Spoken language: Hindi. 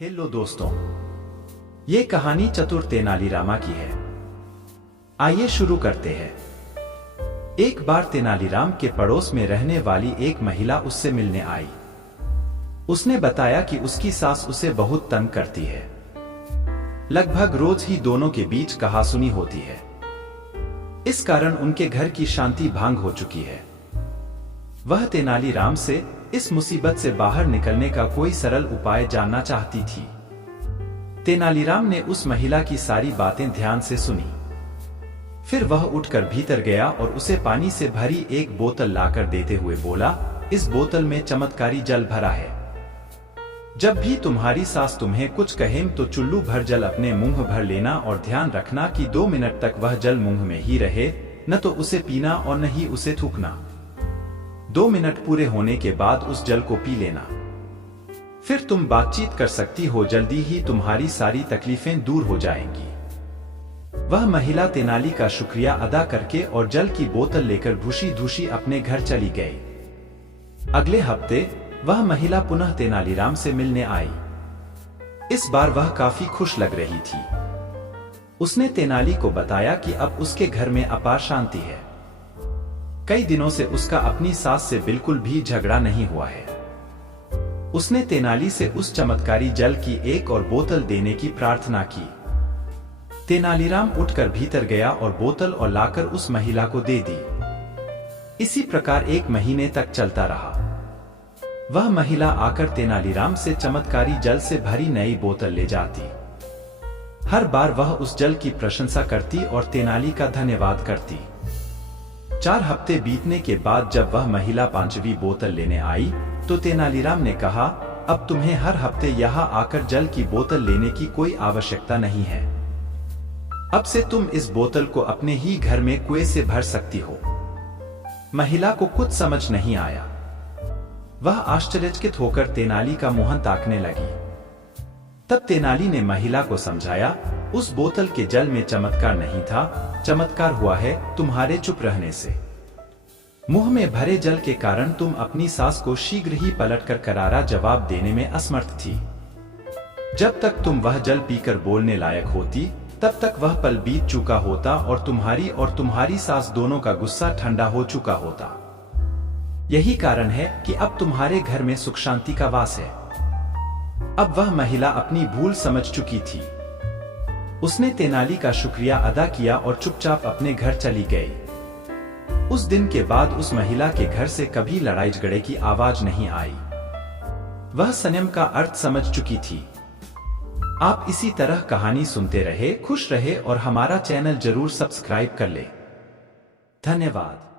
हेलो दोस्तों, ये कहानी चतुर तेनालीरामा की है। आइए शुरू करते हैं। एक बार तेनालीराम के पड़ोस में रहने वाली एक महिला उससे मिलने आई। उसने बताया कि उसकी सास उसे बहुत तंग करती है। लगभग रोज ही दोनों के बीच कहासुनी होती है। इस कारण उनके घर की शांति भंग हो चुकी है। वह तेनालीराम से इस मुसीबत से बाहर निकलने का कोई सरल उपाय जानना चाहती थी। तेनालीराम ने उस महिला की सारी बातें ध्यान से सुनी। फिर वह उठकर भीतर गया और उसे पानी से भरी एक बोतल लाकर देते हुए बोला, इस बोतल में चमत्कारी जल भरा है। जब भी तुम्हारी सास तुम्हें कुछ कहे तो चुल्लू भर जल अपने मुंह भर लेना और ध्यान रखना कि 2 मिनट तक वह जल मुंह में ही रहे, न तो उसे पीना और न ही उसे थूकना। 2 मिनट पूरे होने के बाद उस जल को पी लेना। फिर तुम बातचीत कर सकती हो, जल्दी ही तुम्हारी सारी तकलीफें दूर हो जाएंगी। वह महिला तेनाली का शुक्रिया अदा करके और जल की बोतल लेकर भूसी धूसी अपने घर चली गई। अगले हफ्ते वह महिला पुनः तेनालीराम से मिलने आई। इस बार वह काफी खुश लग रही थी। उसने तेनाली को बताया कि अब उसके घर में अपार शांति है। कई दिनों से उसका अपनी सास से बिल्कुल भी झगड़ा नहीं हुआ है। उसने तेनाली से उस चमत्कारी जल की एक और बोतल देने की प्रार्थना की। तेनालीराम उठकर भीतर गया और बोतल और लाकर उस महिला को दे दी। इसी प्रकार 1 महीने तक चलता रहा। वह महिला आकर तेनालीराम से चमत्कारी जल से भरी नई बोतल ले जाती। हर बार वह उस जल की प्रशंसा करती और तेनाली का धन्यवाद करती। 4 हफ्ते बीतने के बाद जब वह महिला 5वीं बोतल लेने आई तो तेनालीराम ने कहा, अब तुम्हें हर हफ्ते यहाँ आकर जल की बोतल लेने की कोई आवश्यकता नहीं है। अब से तुम इस बोतल को अपने ही घर में कुएं से भर सकती हो। महिला को कुछ समझ नहीं आया। वह आश्चर्यचकित होकर तेनाली का मुंह ताकने लगी। तब तेनाली ने महिला को समझाया, उस बोतल के जल में चमत्कार नहीं था, चमत्कार हुआ है तुम्हारे चुप रहने से। मुंह में भरे जल के कारण तुम अपनी सास को शीघ्र ही पलटकर करारा जवाब देने में असमर्थ थी। जब तक तुम वह जल पीकर बोलने लायक होती, तब तक वह पल बीत चुका होता और तुम्हारी सास दोनों का गुस्सा ठंडा हो चुका होता। यही कारण है कि अब तुम्हारे घर में सुख शांति का वास है। अब वह महिला अपनी भूल समझ चुकी थी। उसने तेनाली का शुक्रिया अदा किया और चुपचाप अपने घर चली गई। उस दिन के बाद उस महिला के घर से कभी लड़ाई झगड़े की आवाज नहीं आई। वह संयम का अर्थ समझ चुकी थी। आप इसी तरह कहानी सुनते रहे, खुश रहे और हमारा चैनल जरूर सब्सक्राइब कर ले। धन्यवाद।